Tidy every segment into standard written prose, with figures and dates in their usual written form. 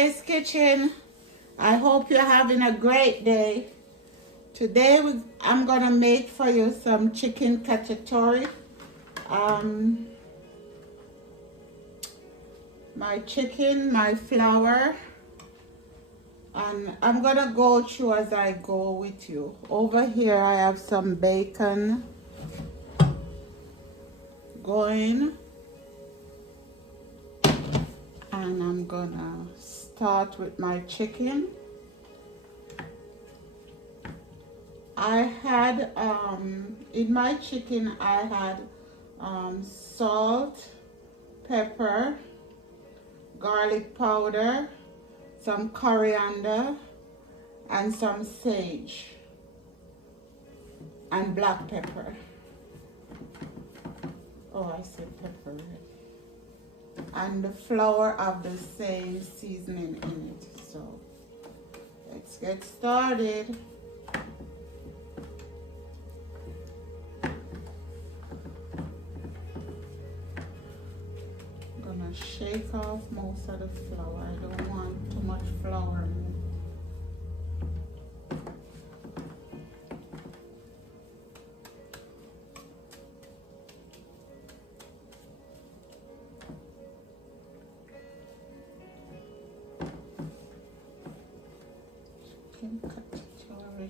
Jay's Kitchen. I hope you're having a great day. Today I'm gonna make for you some chicken cacciatore. My chicken, my flour, and I'm gonna go through as I go with you. Over here I have some bacon going, and I'm gonna start with my chicken. I had in my chicken I had salt, pepper, garlic powder, some coriander, and some sage and black pepper. Oh, I said pepper. And the flour of the same seasoning in it. So let's get started. I'm gonna shake off most of the flour. I don't want too much flour in it. Cacciatore.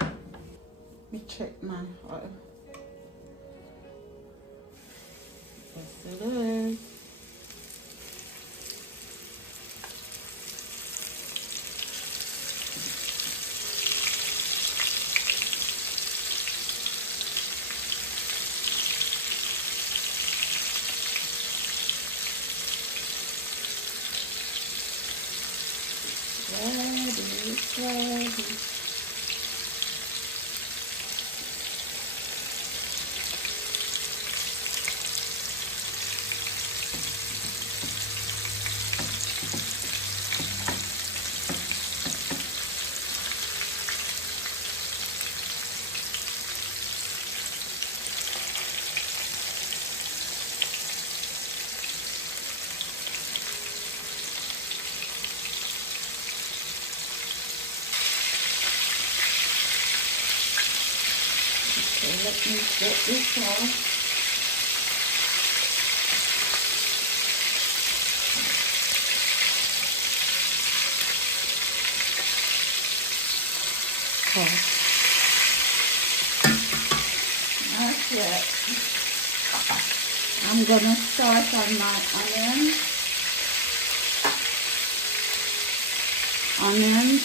Let me check my oil. Yes, it is. Ready. Okay, let me get this off. Not yet. I'm gonna start on my onions.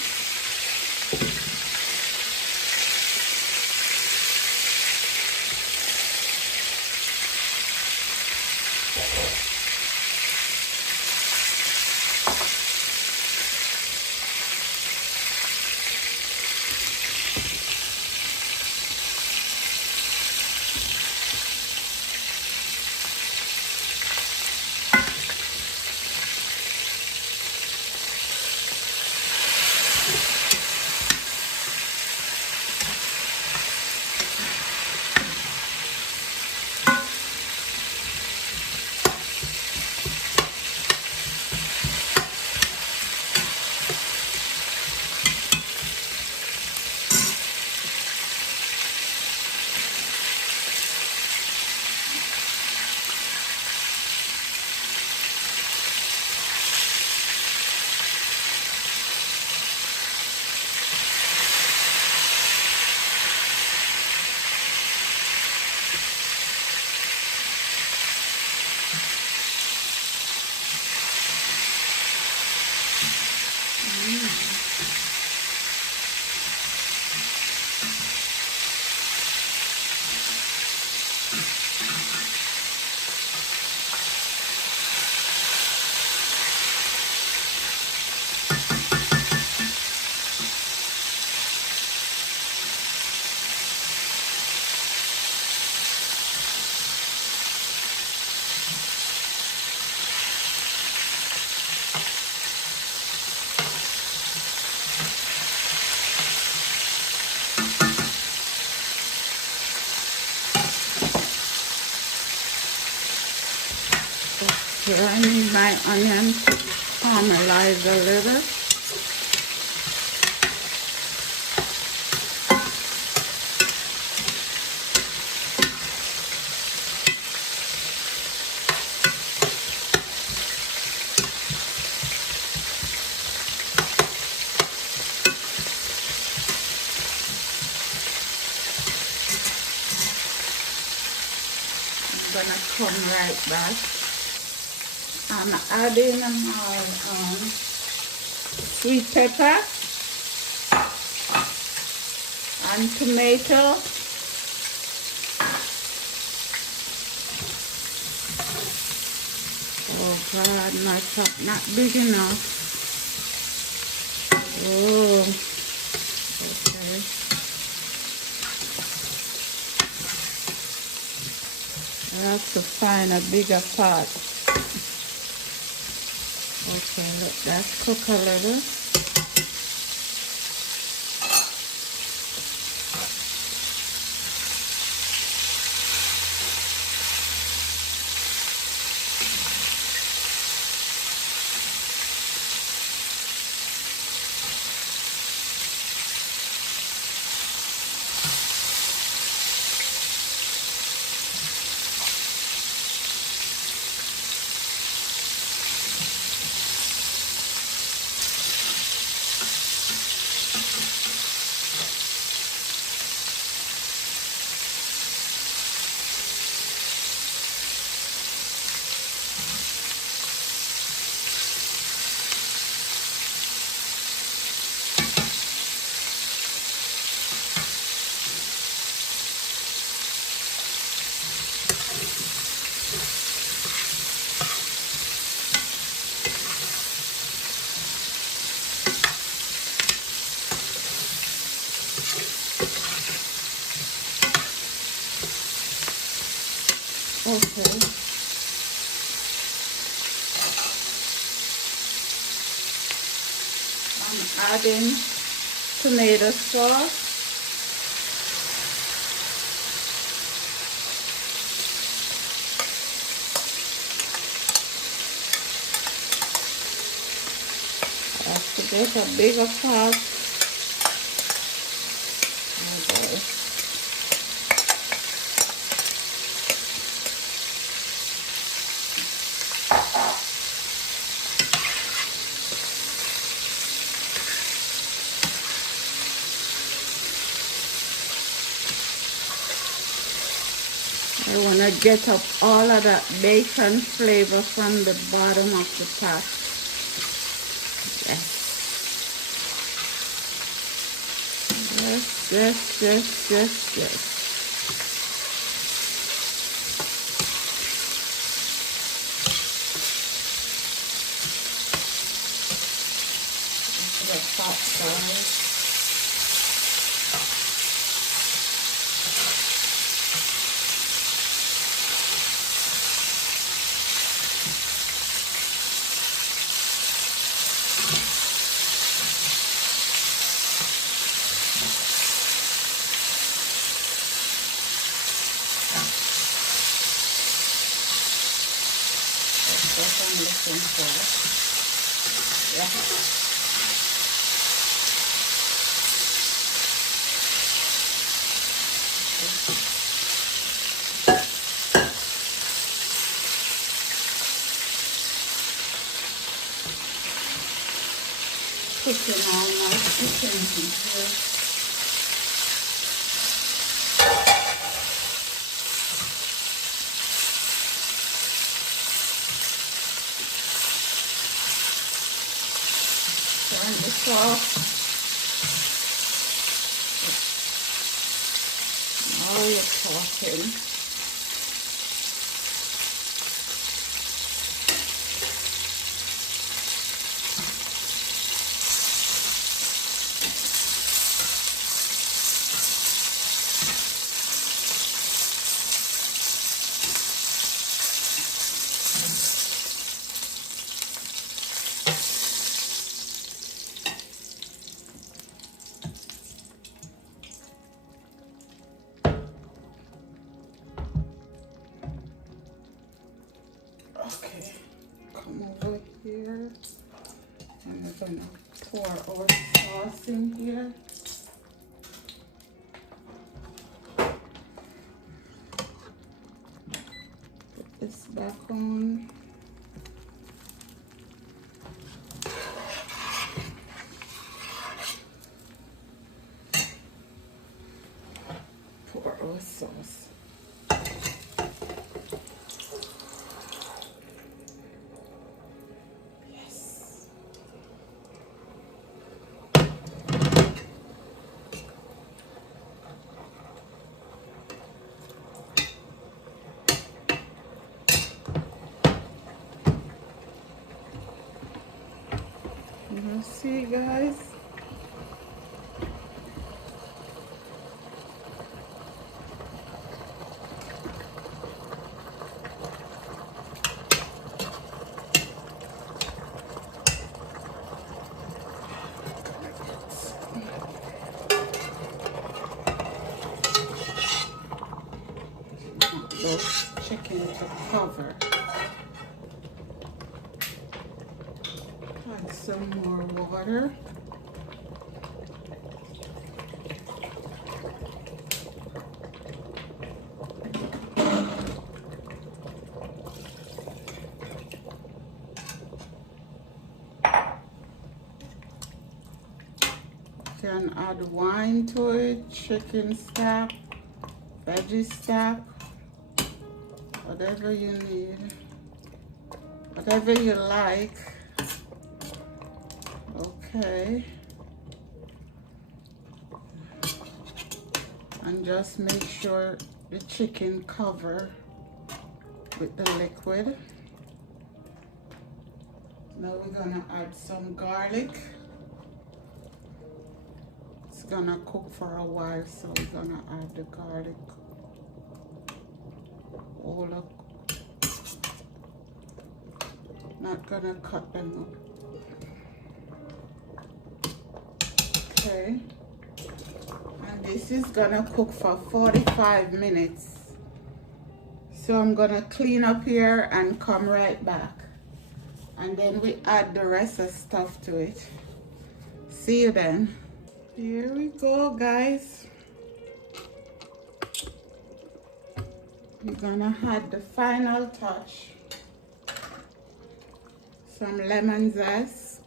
Okay, I need my onion to caramelize a little. I'm gonna come right back. I'm adding my sweet pepper and tomato. Oh God, my cup not big enough. Oh, okay. I have to find a bigger pot. Okay, let that cook a little. Okay. I'm adding tomato sauce. I have to get a bigger pot. Okay. I want to get up all of that bacon flavor from the bottom of the pot. Yes. Yes, yes, yes, yes, yes. The pot size. That's what I'm looking for. Yeah. Putting all my chicken in here. Turn this off. Now you're talking. here. And we're gonna pour our sauce in here. Put this back on. Pour our sauce. You see, guys? This chicken to cover. Add some more water. Can add wine to it, chicken stock, veggie stock, whatever you need, whatever you like. Okay. And just make sure the chicken cover with the liquid. Now we're gonna add some garlic. It's gonna cook for a while, so we're gonna add the garlic. All up. Not gonna cut them up. Okay. And this is gonna cook for 45 minutes. So I'm gonna clean up here and come right back. And then we add the rest of stuff to it. See you then. Here we go, guys. We're gonna add the final touch. Some lemon zest.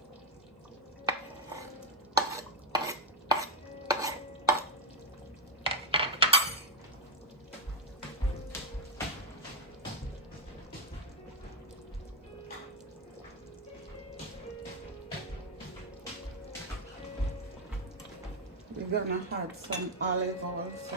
We're gonna add some olive oil, so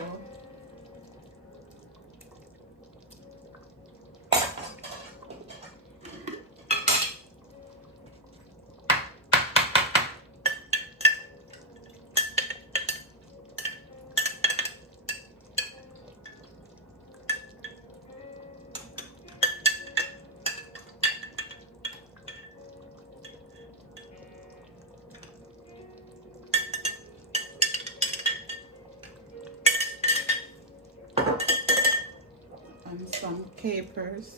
and some capers.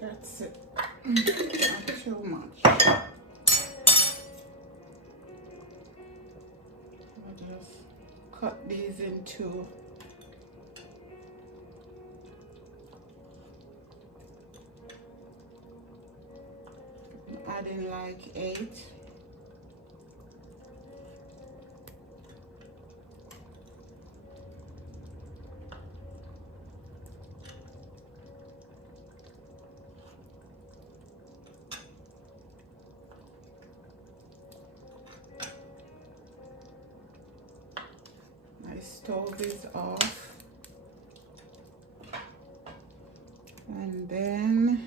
That's it. Not too much. I'll just cut these in two. Adding like 8. My stove is off. And then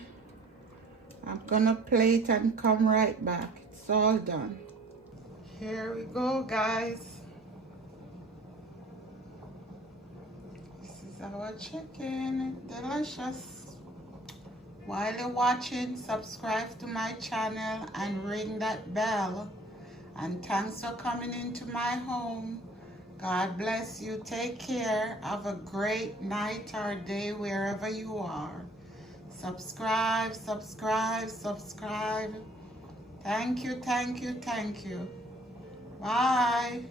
I'm gonna plate and come right back. It's all done. Here we go, guys. This is our chicken. Delicious. While you're watching, subscribe to my channel and ring that bell. And thanks for coming into my home. God bless you. Take care. Have a great night or day wherever you are. Subscribe, subscribe, subscribe. Thank you, thank you, thank you. Bye.